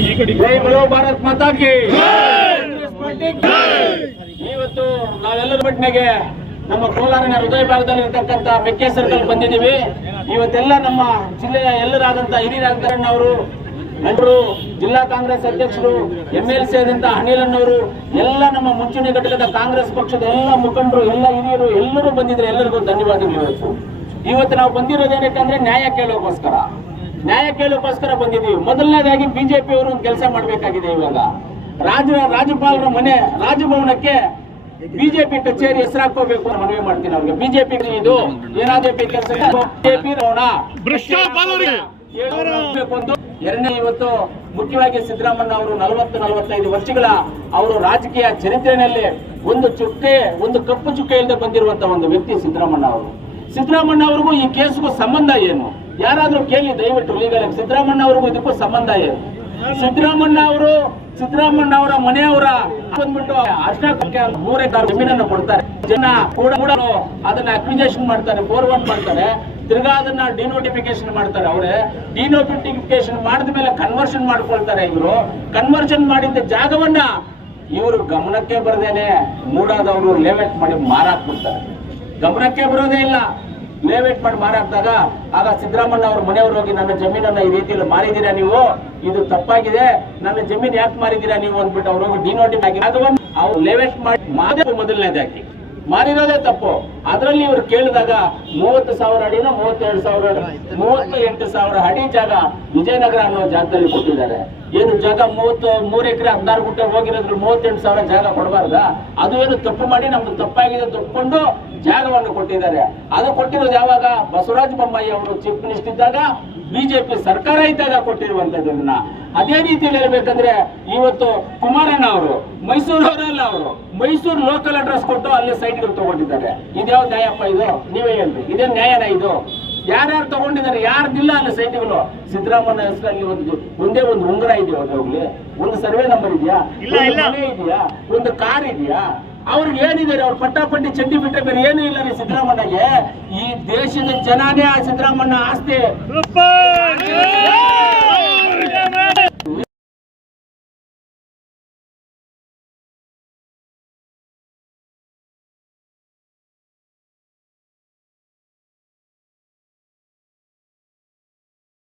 ಜೈ ಬೋಲೋ ಭಾರತ್ ಮಾತಾ ಕಿ. ಇವತ್ತು ನಾವೆಲ್ಲರ ಮಟ್ಟಿಗೆ ನಮ್ಮ ಕೋಲಾರಿನ ಹೃದಯ ಭಾಗದಲ್ಲಿ ಇರತಕ್ಕಂತ ಮೆಕ್ಕೆ ಸರ್ಕಲ್ ಬಂದಿದ್ದೀವಿ. ಇವತ್ತೆಲ್ಲ ನಮ್ಮ ಜಿಲ್ಲೆಯ ಎಲ್ಲರಾದಂತ ಹಿರಿಯರಾದಂತವರು, ನಟರು, ಜಿಲ್ಲಾ ಕಾಂಗ್ರೆಸ್ ಅಧ್ಯಕ್ಷರು, MLC ಆದಂತ ಅನಿಲಣ್ಣವರು, ಎಲ್ಲ ನಮ್ಮ ಮುಂಚೂಣಿ ಘಟಕದ ಕಾಂಗ್ರೆಸ್ ಪಕ್ಷದ ಎಲ್ಲ ಮುಖಂಡರು, ಎಲ್ಲ ಹಿರಿಯರು ಎಲ್ಲರೂ ಬಂದಿದ್ರೆ ಎಲ್ಲರಿಗೂ ಧನ್ಯವಾದಗಳು. ಇವತ್ತು ನಾವು ಬಂದಿರೋದೇನಕ್ಕಂದ್ರೆ ನ್ಯಾಯ ಕೇಳೋಕೋಸ್ಕರ ಬಂದಿದ್ದೀವಿ. ಮೊದಲನೇದಾಗಿ ಬಿಜೆಪಿ ಅವರು ಒಂದು ಕೆಲಸ ಮಾಡಬೇಕಾಗಿದೆ. ಇವಾಗ ರಾಜ್ಯಪಾಲರ ಮನೆ ರಾಜಭವನಕ್ಕೆ ಬಿಜೆಪಿ ಕಚೇರಿ ಹೆಸರಾಕೋಬೇಕು ಅಂತ ಮನವಿ ಮಾಡ್ತೀನಿ ಅವ್ರಿಗೆ. ಬಿಜೆಪಿ ಇದು ಏನಾದ್ರು ಕೆಲಸ ಬಿಜೆಪಿ ಎರಡನೇ, ಇವತ್ತು ಮುಖ್ಯವಾಗಿ ಸಿದ್ದರಾಮಯ್ಯ ಅವರು 40-45 ವರ್ಷಗಳ ಅವರು ರಾಜಕೀಯ ಚರಿತ್ರೆಯಲ್ಲಿ ಒಂದು ಕಪ್ಪು ಚುಕ್ಕೆ ಇಲ್ಲದೆ ಬಂದಿರುವಂತ ಒಂದು ವ್ಯಕ್ತಿ ಸಿದ್ದರಾಮಯ್ಯ ಅವರು. ಸಿದ್ದರಾಮಯ್ಯ ಅವ್ರಿಗೂ ಈ ಕೇಸ್ಗೂ ಸಂಬಂಧ ಏನು? ಯಾರಾದ್ರೂ ಕೇಳಿ ದಯವಿಟ್ಟು ಲೀಗಲ್. ಸಿದ್ದರಾಮಯ್ಯ ಅವ್ರಿಗೂ ಇದಕ್ಕೂ ಸಂಬಂಧ ಏನು? ಸಿದ್ದರಾಮಯ್ಯ ಅವರ ಮನೆಯವರ ಬಂದ್ಬಿಟ್ಟು ಅಷ್ಟಕ್ಕೆ 3 ಎಕರೆ ಜಮೀನನ್ನು ಕೊಡ್ತಾರೆ. ಜನ ಕೂಡ ಅದನ್ನ ಅಕ್ವಿಜೇಷನ್ ಮಾಡ್ತಾರೆ, ಫಾರ್ವರ್ಡ್ ಮಾಡ್ತಾರೆ, ತಿರ್ಗಾ ಅದನ್ನ ಡಿನೋಟಿಫಿಕೇಶನ್ ಮಾಡ್ತಾರೆ. ಅವರೇ ಡಿನೋಟಿಫಿಕೇಶನ್ ಮಾಡಿದ ಮೇಲೆ ಕನ್ವರ್ಷನ್ ಮಾಡ್ಕೊಳ್ತಾರೆ. ಇವರು ಕನ್ವರ್ಷನ್ ಮಾಡಿದ್ದ ಜಾಗವನ್ನ ಇವರು ಗಮನಕ್ಕೆ ಬರದೇನೆ ಮೂಡಾದವರು ಲೇಔಟ್ ಮಾಡಿ ಮಾರಾಕ್ಬಿಡ್ತಾರೆ. ಗಮನಕ್ಕೆ ಬರೋದೇ ಇಲ್ಲ. ಲೇಔಟ್ ಮಾಡಿ ಮಾರಾಕ್ದಾಗ ಆಗ ಸಿದ್ದರಾಮಯ್ಯ ಅವ್ರ ಮನೆಯವರು ಹೋಗಿ ನನ್ನ ಜಮೀನನ್ನ ಈ ರೀತಿಯಲ್ಲಿ ಮಾರಿದ್ದೀರಾ ನೀವು, ಇದು ತಪ್ಪಾಗಿದೆ, ನನ್ನ ಜಮೀನು ಯಾಕೆ ಮಾರಿದ್ದೀರಾ ನೀವು ಅಂದ್ಬಿಟ್ಟು ಅವ್ರು ಹೋಗಿ ಡಿನೋಟಿಫೈ ಅವ್ರು ಲೇಔಟ್ ಮಾಡಿ ಮೊದಲನೇದಾಗಿ ಮಾರಿರೋದೇ ತಪ್ಪು. ಅದರಲ್ಲಿ ಇವರು ಕೇಳಿದಾಗ 30,000 ಅಡಿನ 38,000 ಅಡಿ ಜಾಗ ವಿಜಯನಗರ ಅನ್ನೋ ಜಾಗದಲ್ಲಿ ಕೊಟ್ಟಿದ್ದಾರೆ. ಏನು ಜಾಗ 3 ಎಕರೆ 16 ಗುಂಟೆ ಹೋಗಿರೋದ್ರು 38,000 ಜಾಗ ಕೊಡಬಾರ್ದ? ಅದು ಏನು ತಪ್ಪು ಮಾಡಿ ನಮ್ದು ತಪ್ಪಾಗಿದೆ ತಪ್ಪಿಕೊಂಡು ಜಾಗವನ್ನು ಕೊಟ್ಟಿದ್ದಾರೆ. ಅದು ಕೊಟ್ಟಿರೋದು ಯಾವಾಗ? ಬಸವರಾಜ ಬೊಮ್ಮಾಯಿ ಅವರು ಚೀಫ್ ಮಿನಿಸ್ಟರ್ ಇದ್ದಾಗ, ಬಿಜೆಪಿ ಸರ್ಕಾರ ಇದ್ದಾಗ ಕೊಟ್ಟಿರುವಂತದ್ದನ್ನ. ಅದೇ ರೀತಿಯಲ್ಲಿ ಹೇಳ್ಬೇಕಂದ್ರೆ ಇವತ್ತು ಕುಮಾರಣ್ಣ ಅವರು ಮೈಸೂರವರಲ್ಲ, ಅವರು ಮೈಸೂರು ಲೋಕಲ್ ಅಡ್ರೆಸ್ ಕೊಟ್ಟು ಅಲ್ಲಿ ಸೈಟ್ಗಳು ತಗೊಂಡಿದ್ದಾರೆ. ಇದ್ಯಾವ ನ್ಯಾಯಪ್ಪ ಇದು? ನೀವೇ ಹೇಳ್ರಿ, ಇದೇ ನ್ಯಾಯನ ಇದು? ಯಾರ್ಯಾರು ತಗೊಂಡಿದ್ದಾರೆ? ಯಾರ್ದಿಲ್ಲ ಅಲ್ಲಿ ಸೈಟ್ಗಳು? ಸಿದ್ದರಾಮಯ್ಯ ಹೆಸರಲ್ಲಿ ಒಂದೇ ಒಂದು ಉಂಗುರ ಇದೆಯಾ? ಹೋಗ್ಲಿ, ಒಂದು ಸರ್ವೆ ನಂಬರ್ ಇದೆಯಾ? ಮನೆ ಇದೆಯಾ? ಒಂದು ಕಾರ್ ಇದೆಯಾ? ಅವ್ರಿಗೆ ಏನಿದ್ದಾರೆ? ಅವ್ರು ಪಟ್ಟಾಪಟ್ಟಿ ಚಡ್ಡಿ ಬಿಟ್ಟರೆ ಬೇರೆ ಏನೂ ಇಲ್ಲ ರೀ ಸಿದ್ದರಾಮಯ್ಯಗೆ. ಈ ದೇಶದ ಜನನೇ ಆ ಸಿದ್ದರಾಮಯ್ಯ ಆಸ್ತಿ.